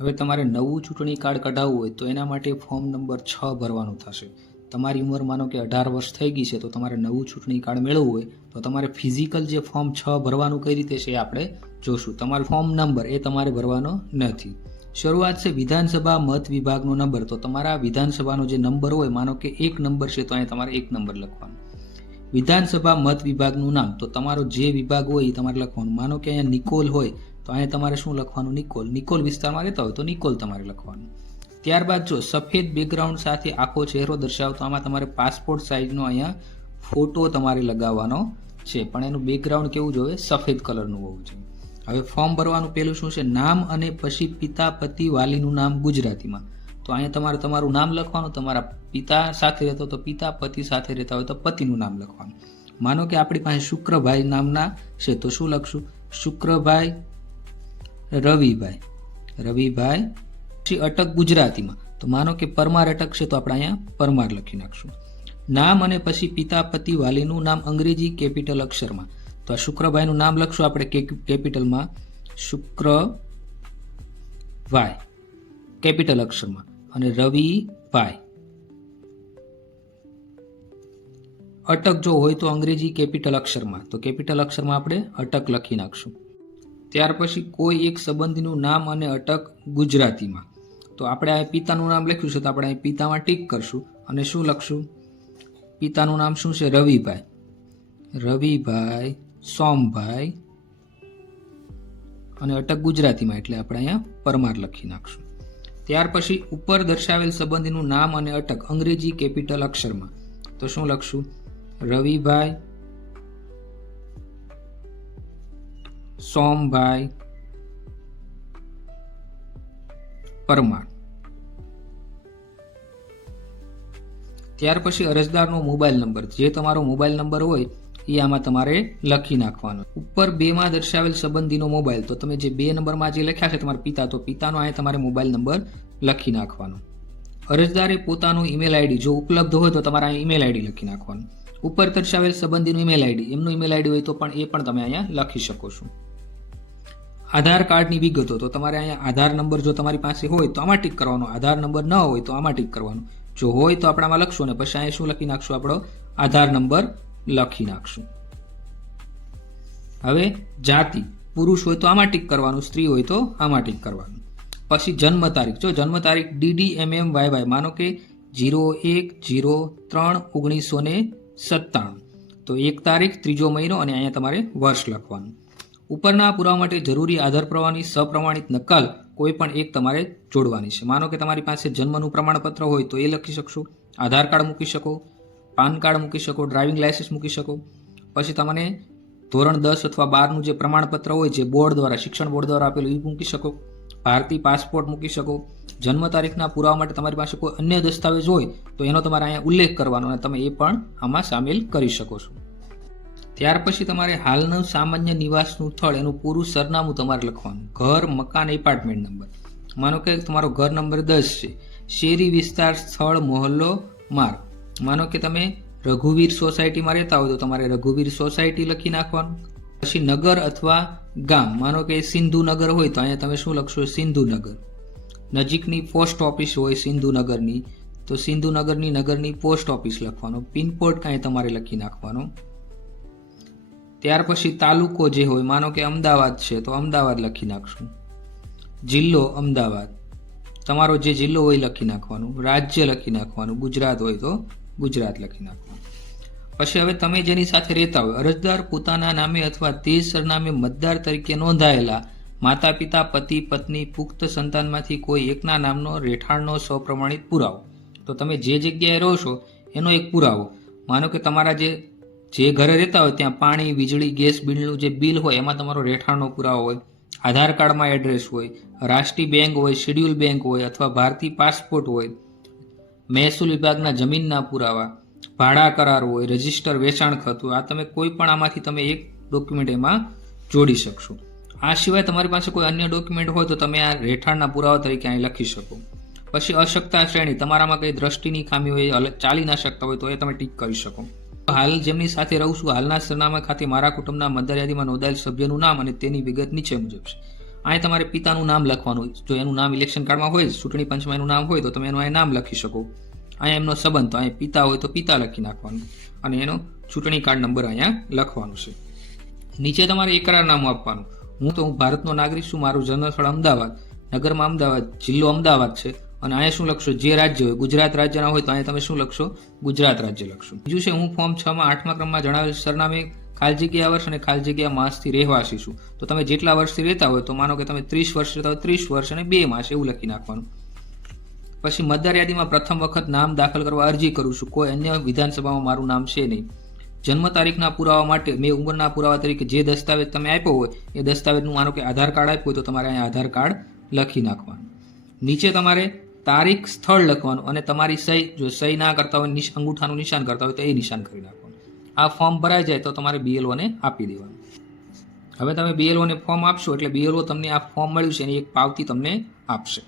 હવે તમારે નવું ચૂંટણી કાર્ડ કઢાવવું હોય તો એના માટે ફોર્મ નંબર છ ભરવાનું થશે. તમારી ઉંમર માનો કે અઢાર વર્ષ થઈ ગઈ છે, તો તમારે નવું ચૂંટણી કાર્ડ મેળવવું હોય તો તમારે ફિઝિકલ જે ફોર્મ છ ભરવાનું કઈ રીતે છે એ આપણે જોશું. તમારો ફોર્મ નંબર એ તમારે ભરવાનો નથી. શરૂઆત છે વિધાનસભા મત વિભાગનો નંબર. તો તમારા વિધાનસભાનો જે નંબર હોય, માનો કે એક નંબર છે, તો અહીંયા તમારે એક નંબર લખવાનો. વિધાનસભા મત વિભાગનું નામ. તો તમારો જે વિભાગ હોય એ તમારે લખવાનું. માનો કે અહીંયા નિકોલ હોય તો અહીંયા તમારે શું લખવાનું? નિકોલ. નિકોલ વિસ્તારમાં રહેતા હોય તો નિકોલ તમારે લખવાનું. ત્યારબાદ જો સફેદ બેકગ્રાઉન્ડ સાથે આખો ચહેરો દર્શાવતો આમાં તમારે પાસપોર્ટ સાઇઝનો અહીંયા ફોટો તમારે લગાવવાનો છે. પણ એનું બેકગ્રાઉન્ડ કેવું જોઈએ સફેદ કલરનું હોવું જોઈએ. હવે ફોર્મ ભરવાનું પહેલું શું છે? નામ અને પછી પિતા, પતિ, વાલીનું નામ ગુજરાતીમાં. તો અહીંયા તમારે તમારું નામ લખવાનું, તમારા પિતા સાથે રહેતો તો પિતા, પતિ સાથે રહેતા હોય તો પતિનું નામ લખવાનું. માનો કે આપણી પાસે શુક્રભાઈ નામના છે, તો શું લખશું? શુક્રભાઈ રવિભાઈ. રવિભાઈ પછી અટક ગુજરાતીમાં. તો માનો કે પરમાર અટક છે, તો આપણે અહીંયા પરમાર લખી નાખશું. નામ અને પછી પિતા, પતિ, વાલીનું નામ અંગ્રેજી, કેપિટલ અક્ષરમાં. તો આ શુક્રભાઈનું નામ લખશું આપણે કેપિટલમાં. શુક્ર ભાઈ કેપિટલ અક્ષરમાં. અને રવિભાઈ. અટક જો હોય તો અંગ્રેજી કેપિટલ અક્ષરમાં. તો કેપિટલ અક્ષરમાં આપણે અટક લખી નાખશું. ત્યાર પછી કોઈ એક સંબંધીનું નામ અને અટક ગુજરાતીમાં. તો આપણે આ પિતાનું નામ લખ્યું છે, તો આપણે અહીં પિતામાં ટીક કરશું. અને શું લખશું? પિતાનું નામ શું છે? રવિભાઈ. રવિભાઈ સોમભાઈ. અને અટક ગુજરાતીમાં એટલે આપણે અહીંયા પરમાર લખી નાખશું. ત્યાર પછી ઉપર દર્શાવેલ સંબંધીનું નામ અને અટક અંગ્રેજી કેપિટલ અક્ષરમાં. તો શું લખશું? રવિભાઈ સોમભાઈ પરમાર. ત્યાર પછી અરજદારનો મોબાઈલ નંબર. જે તમારો મોબાઈલ નંબર હોય, એ આમાં તમારે લખી નાખવાનો. ઉપર બેમાં દર્શાવેલ સંબંધીનો મોબાઈલ. તો તમે જે બે નંબરમાં જે લખ્યા છે, તમારા પિતા, તો પિતાનો અહીંયા તમારે મોબાઈલ નંબર લખી નાખવાનો. અરજદારે પોતાનું ઈમેલ આઈડી જો ઉપલબ્ધ હોય, તો તમારે અહીંયા ઈમેલ આઈડી લખી નાખવાનું. ઉપર દર્શાવેલ સંબંધીનું ઈમેલ આઈડી એમનું ઈમેલ આઈડી હોય, તો પણ એ પણ તમે અહીંયા લખી શકો છો. આધાર કાર્ડની વિગતો તો તમારે અહીંયા આધાર નંબર જો તમારી પાસે હોય તો આમાં ટીક કરવાનો. આધાર નંબર ન હોય તો આમાં ટીક કરવાનું. જો હોય તો આપણામાં લખશું ને પછી અહીંયા શું લખી નાખશું આપણો? આધાર નંબર લખી નાખશું. હવે જાતિ. પુરુષ હોય તો આમાં ટીક કરવાનું. સ્ત્રી હોય તો આમાં ટીક કરવાનું. પછી જન્મ તારીખ. જો જન્મ તારીખ DD M M Y Y માનો કે જીરો એક જીરો ત્રણ ઓગણીસો ને સત્તાણું. તો એક તારીખ, ત્રીજો મહિનો અને અહીંયા તમારે વર્ષ લખવાનું. ઉપરના પુરાવા માટે જરૂરી આધાર પ્રવાહની સપ્રમાણિત નકલ કોઈ પણ એક તમારે જોડવાની છે. માનો કે તમારી પાસે જન્મનું પ્રમાણપત્ર હોય તો એ લખી શકશો. આધાર કાર્ડ મૂકી શકો, પાન કાર્ડ મૂકી શકો, ડ્રાઇવિંગ લાયસન્સ મૂકી શકો. પછી તમને ધોરણ દસ અથવા બારનું જે પ્રમાણપત્ર હોય જે બોર્ડ દ્વારા, શિક્ષણ બોર્ડ દ્વારા આપેલું એ મૂકી શકો. ભારતીય પાસપોર્ટ મૂકી શકો. જન્મ તારીખના પુરાવા માટે તમારી પાસે કોઈ અન્ય દસ્તાવેજ હોય તો એનો તમારે અહીંયા ઉલ્લેખ કરવાનો અને તમે એ પણ આમાં સામેલ કરી શકો છો. ત્યાર પછી તમારે હાલનું સામાન્ય નિવાસનું સ્થળ, એનું પૂરું સરનામું તમારે લખવાનું. ઘર, મકાન એપાર્ટમેન્ટ નંબર માનો કે તમારો ઘર નંબર દસ છે. શેરી વિસ્તાર, સ્થળ, મોહલ્લો, માર્ગ. માનો કે તમે રઘુવીર સોસાયટીમાં રહેતા હોય તો તમારે રઘુવીર સોસાયટી લખી નાખવાનું. પછી નગર અથવા ગામ. માનો કે સિંધુનગર હોય તો અહીંયા તમે શું લખશો? સિંધુનગર. નજીકની પોસ્ટ ઓફિસ હોય સિંધુનગરની, તો સિંધુનગરની નગરની પોસ્ટ ઓફિસ લખવાનો. પિનકોડ કાંઈ તમારે લખી નાખવાનો. ત્યાર પછી તાલુકો જે હોય, માનો કે અમદાવાદ છે, તો અમદાવાદ લખી નાખશું. જિલ્લો અમદાવાદ. તમારો જે જિલ્લો હોય લખી નાખવાનું. રાજ્ય લખી નાખવાનું. ગુજરાત હોય તો ગુજરાત લખી નાખવાનું. પછી હવે તમે જેની સાથે રહેતા હોય, અરજદાર પોતાના નામે અથવા તે સરનામે મતદાર તરીકે નોંધાયેલા માતા પિતા પતિ પત્ની, પુખ્ત સંતાનમાંથી કોઈ એકના નામનો, રહેઠાણનો સપ્રમાણિત પુરાવો. તો તમે જે જગ્યાએ રહો છો, એનો એક પુરાવો. માનો કે તમારા જે જે ઘરે રહેતા હોય ત્યાં પાણી, વીજળી, ગેસ, બિલનું જે બિલ હોય એમાં તમારો રહેઠાણનો પુરાવો હોય, આધાર કાર્ડમાં એડ્રેસ હોય, રાષ્ટ્રીય બેંક હોય, શેડ્યુલ બેંક હોય અથવા ભારતીય પાસપોર્ટ હોય, મહેસૂલ વિભાગના જમીનના પુરાવા, ભાડા કરાર હોય, રજિસ્ટર, વેચાણ ખાતું આ તમે કોઈ પણ આમાંથી તમે એક ડોક્યુમેન્ટ એમાં જોડી શકશો. આ સિવાય તમારી પાસે કોઈ અન્ય ડોક્યુમેન્ટ હોય તો તમે આ રહેઠાણના પુરાવા તરીકે અહીં લખી શકો. પછી અશક્તા શ્રેણી, તમારામાં કંઈ દ્રષ્ટિની ખામી હોય ચાલી ના શકતા હોય તો એ તમે ટીક કરી શકો. હાલ જેમની સાથે રહું છું, હાલના સરનામા ખાતે મારા કુટુંબના મતદાર યાદીમાં નોંધાયેલ સભ્યનું નામ અને તેની વિગત નીચે મુજબ છે. અહીં તમારે પિતાનું નામ લખવાનું જો એનું નામ ઇલેક્શન કાર્ડમાં હોય, ચૂંટણી પંચમાં એનું નામ હોય, તો તમે એનું અહીં નામ લખી શકો. અહીં એમનો સંબંધ તો અહીં પિતા હોય તો પિતા લખી નાખવાનું. અને એનો ચૂંટણી કાર્ડ નંબર અહીંયા લખવાનો છે. નીચે તમારે એકરારનામું આપવાનું. હું તો હું ભારતનો નાગરિક છું, મારું જન્મસ્થળ અમદાવાદ. નગરમાં અમદાવાદ, જિલ્લો અમદાવાદ છે. અને અહીંયા શું લખશો? જે રાજ્ય હોય, ગુજરાત રાજ્યના હોય તો અહીંયા તમે શું લખશો? ગુજરાત રાજ્ય લખશો. બીજું છે, હું ફોર્મ છ માં આઠમા ક્રમમાં જણાવેલ સરનામે ખાલી જગ્યા વર્ષ અને ખાલી જગ્યા માસથી રહેવાસી છું. તો તમે જેટલા વર્ષથી રહેતા હોય, તો માનો કે તમે ત્રીસ વર્ષ રહેતા હોય, ત્રીસ વર્ષ અને બે માસ એવું લખી નાખવાનું. પછી મતદાર યાદીમાં પ્રથમ વખત નામ દાખલ કરવા અરજી કરું છું. કોઈ અન્ય વિધાનસભામાં મારું નામ છે નહીં. જન્મ તારીખના પુરાવા માટે મેં ઉંમરના પુરાવા તરીકે જે દસ્તાવેજ તમે આપ્યો હોય, એ દસ્તાવેજનું માનો કે આધાર કાર્ડ આપ્યું હોય, તો તમારે અહીંયા આધાર કાર્ડ લખી નાખવાનું. નીચે તમારે તારીખ, સ્થળ લખવાનું અને તમારી સહી, જો સહી ના કરતા હોય અંગૂઠાનું નિશાન કરતા હોય તો એ નિશાન કરી નાખવાનું. આ ફોર્મ ભરાઈ જાય તો તમારે બીએલઓને આપી દેવાનું. હવે તમે બીએલઓને ફોર્મ આપશો એટલે બીએલઓ તમને આ ફોર્મ મળ્યું છે એની એક પાવતી તમને આપશે.